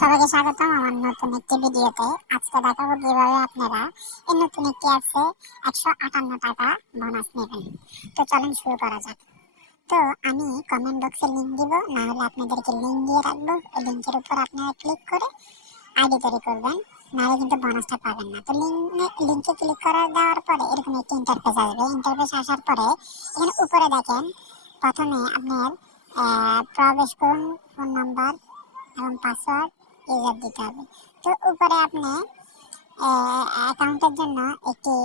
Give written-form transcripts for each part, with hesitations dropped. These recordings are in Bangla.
সবাইকে স্বাগতম আমার নতুন একটি ভিডিওতে। আজকে দেখাবো কিভাবে আপনারা এই নতুন একটি অ্যাপসে 158 টাকা বোনাস নেবেন। তো চলেন শুরু করা যাক। তো আমি কমেন্ট বক্সে লিঙ্ক দিব, না হলে আপনাদেরকে লিঙ্ক দিয়ে রাখবো। এই লিঙ্কের উপর আপনারা ক্লিক করে আইডি তৈরি করবেন, নাহলে কিন্তু বোনাসটা পাবেন না। তো লিঙ্কে ক্লিক করে দেওয়ার পরে এরকম একটি ইন্টারফেস আসবে। ইন্টারফেস আসার পরে এখানে উপরে দেখেন, প্রথমে আপনার প্রবেশ করুন ফোন নাম্বার এবং পাসওয়ার্ড ইউজার দিতে হবে। তো উপরে আপনি অ্যাকাউন্টের জন্য একটি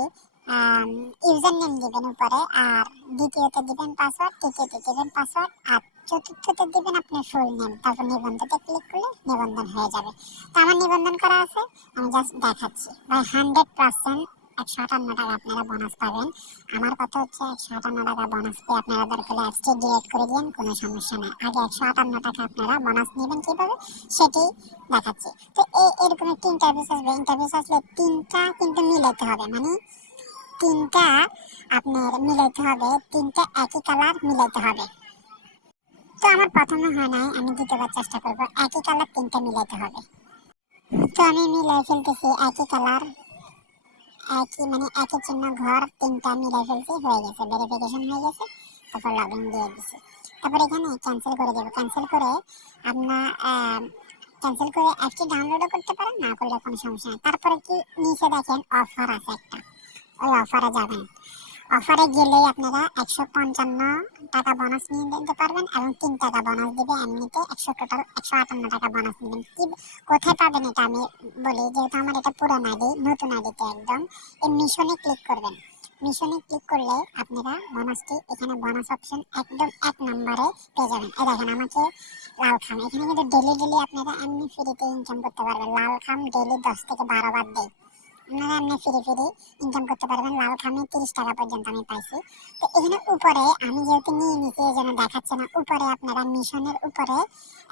ইউজার নেম দিবেন উপরে, আর দ্বিতীয়তে দিবেন পাসওয়ার্ড, তৃতীয়তে দিবেন পাসওয়ার্ড, আর চতুর্থতে দিবেন আপনার ফুল নেম। তারপর নিবন্ধনতে ক্লিক করলে নিবন্ধন হয়ে যাবে। তো আমার নিবন্ধন করা আছে, আমি জাস্ট দেখাচ্ছি। ভাই 100% 158 টাকা আপনারা বোনাস পাবেন। আমার কথা হচ্ছে 158 টাকা বোনাস পেয়ে আপনারা দরকার অ্যাপসটি ডিলিট করে দিন, কোনো সমস্যা নেই। আগে 158 টাকা আপনারা বোনাস নেবেন কিভাবে সেটি দেখাচ্ছি। তো এরকম একটি ইন্টারভিউ আসবে। ইন্টারভিউ আসলে তিনটা কিন্তু মিলাতে হবে, মানে তিনটা আপনার মিলাতে হবে, তিনটা একই কালার মিলাতে হবে। তো আমার প্রথমে হয় নাই, আমি দ্বিতীয়বার চেষ্টা করবো। একই কালার তিনটা মিলাতে হবে। তো আমি মিলাই ফেলতেছি একই কালার, একই মানে একই চিহ্ন ঘর তিনটা মিলাই ফেলছি, হয়ে গেছে, ভেরিফিকেশন হয়ে গেছে। তারপর লগ ইন দিয়ে দিচ্ছি। তারপর এখানে ক্যান্সেল করে দেবো। ক্যান্সেল করে আপনার অ্যাপটি ডাউনলোডও করতে পারেন, না করলে কোনো সমস্যা নেই। তারপরে কি নিচে দেখেন অফার আছে একটা, ওই অফারে যাবেন। অফারে গেলেই আপনারা 155 টাকা বোনাস নিয়ে নিতে পারবেন এবং 3 টাকা বোনাস দিবে। এমনিতে টোটাল 158 টাকা বোনাস নেবেন। কি কোথায় পাবেন এটা আমি বলি, যেহেতু আমার এটা পুরান আইডি, নতুন আইডিতে একদম এই মিশনে ক্লিক করবেন। মিশনে ক্লিক করলে আপনারা বোনাসটি এখানে বোনাস অপশন একদম 1 নম্বরে পেয়ে যাবেন। এই দেখেন আমাকে লাল খাম, এখানে কিন্তু ডেলি আপনারা এমনি ফ্রিতে ইনকাম করতে পারবেন। লাল খাম ডেলি 10 থেকে 12 বার দেয়, আপনারা এমনি ফ্রি ইনকাম করতে পারবেন। লাল খামে 30 টাকা পর্যন্ত আমি পাইছি। তো এখানে উপরে আমি যেহেতু নিয়ে নিচ্ছি এই জন্য দেখাচ্ছে না। উপরে আপনারা মিশনের উপরে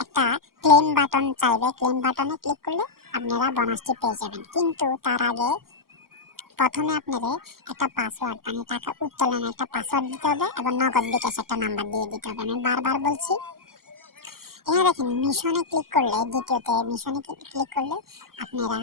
একটা ক্লেম বাটন চাইবে, ক্লেম বাটনে ক্লিক করলে আপনারা বোনাসটি পেয়ে যাবেন। কিন্তু তার আগে প্রথমে আপনাদের একটা পাসওয়ার্ড, মানে টাকা উত্তোলনের একটা পাসওয়ার্ড দিতে হবে এবং নগদ বিকাশ একটা নাম্বার দিয়ে দিতে হবে। আমি বারবার বলছি। এখানে দেখেন মিশনে ক্লিক করলে, দ্বিতীয়তে মিশনে ক্লিক করলে আপনারা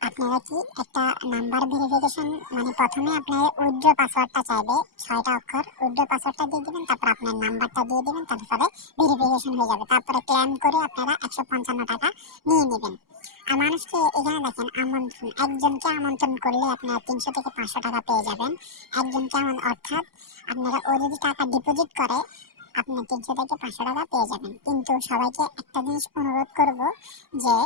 আপনারা কি একটা নাম্বার ভেরিফিকেশন, মানে প্রথমে আপনার উইথড্র পাসওয়ার্ডটা চাইবে 6টা অক্ষর, উইথড্র পাসওয়ার্ডটা দিয়ে দিবেন, তারপর আপনার নাম্বারটা দিয়ে দিবেন, তারপরে ভেরিফিকেশন হয়ে যাবে। তারপরে ক্লেম করে আপনারা 155 টাকা নিয়ে নেবেন। আর মানুষকে এখানে দেখেন আমন্ত্রণ, একজনকে আমন্ত্রণ করলে আপনারা 300 থেকে 500 টাকা পেয়ে যাবেন। একজনকে অর্থাৎ আপনারা ও যদি টাকা ডিপোজিট করে আপনি 300 থেকে 500 টাকা পেয়ে যাবেন। কিন্তু সবাইকে একটা জিনিস অনুরোধ করব যে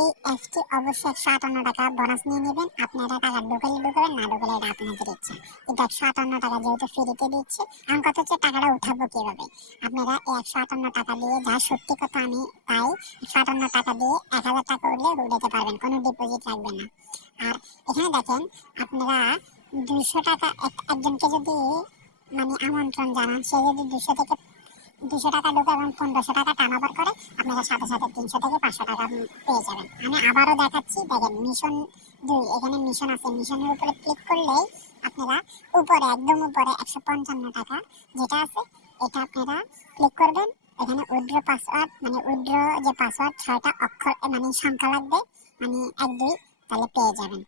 এই অ্যাপটি অবশ্যই 158 টাকা বোনাস নিয়ে নেবেন। আপনারা টাকা ঢুকালে ঢুকাবেন, না ঢুকালে এটা আপনাদের ইচ্ছা। কিন্তু 158 টাকা যেহেতু ফ্রিতে দিচ্ছে, আমার কথা হচ্ছে টাকাটা উঠাবো কিভাবে। আপনারা এই 158 টাকা দিয়ে, যা সত্যি কথা আমি তাই, 158 টাকা দিয়ে 1000 টাকা উঠলে উঠাতে পারবেন, কোনো ডিপোজিট লাগবে না। আর এখানে দেখেন আপনারা 200 টাকা একজনকে যদি মানে আমন্ত্রণ জানান, সে যদি 200 টাকা ঢুকে এবং 1500 টাকা টার্নওভার করে, আপনারা সাথে সাথে 300 থেকে 500 টাকা পেয়ে যাবেন। আমি আবারও দেখাচ্ছি, দেখেন মিশন 2, এখানে মিশন আছে। মিশনের উপরে ক্লিক করলেই আপনারা উপরে একদম উপরে 155 টাকা যেটা আছে এটা আপনারা ক্লিক করবেন। এখানে উইথড্র পাসওয়ার্ড, মানে উইথড্র যে পাসওয়ার্ড 6টা অক্ষর মানে সংখ্যা লাগবে, মানে 1 2, তাহলে পেয়ে যাবেন।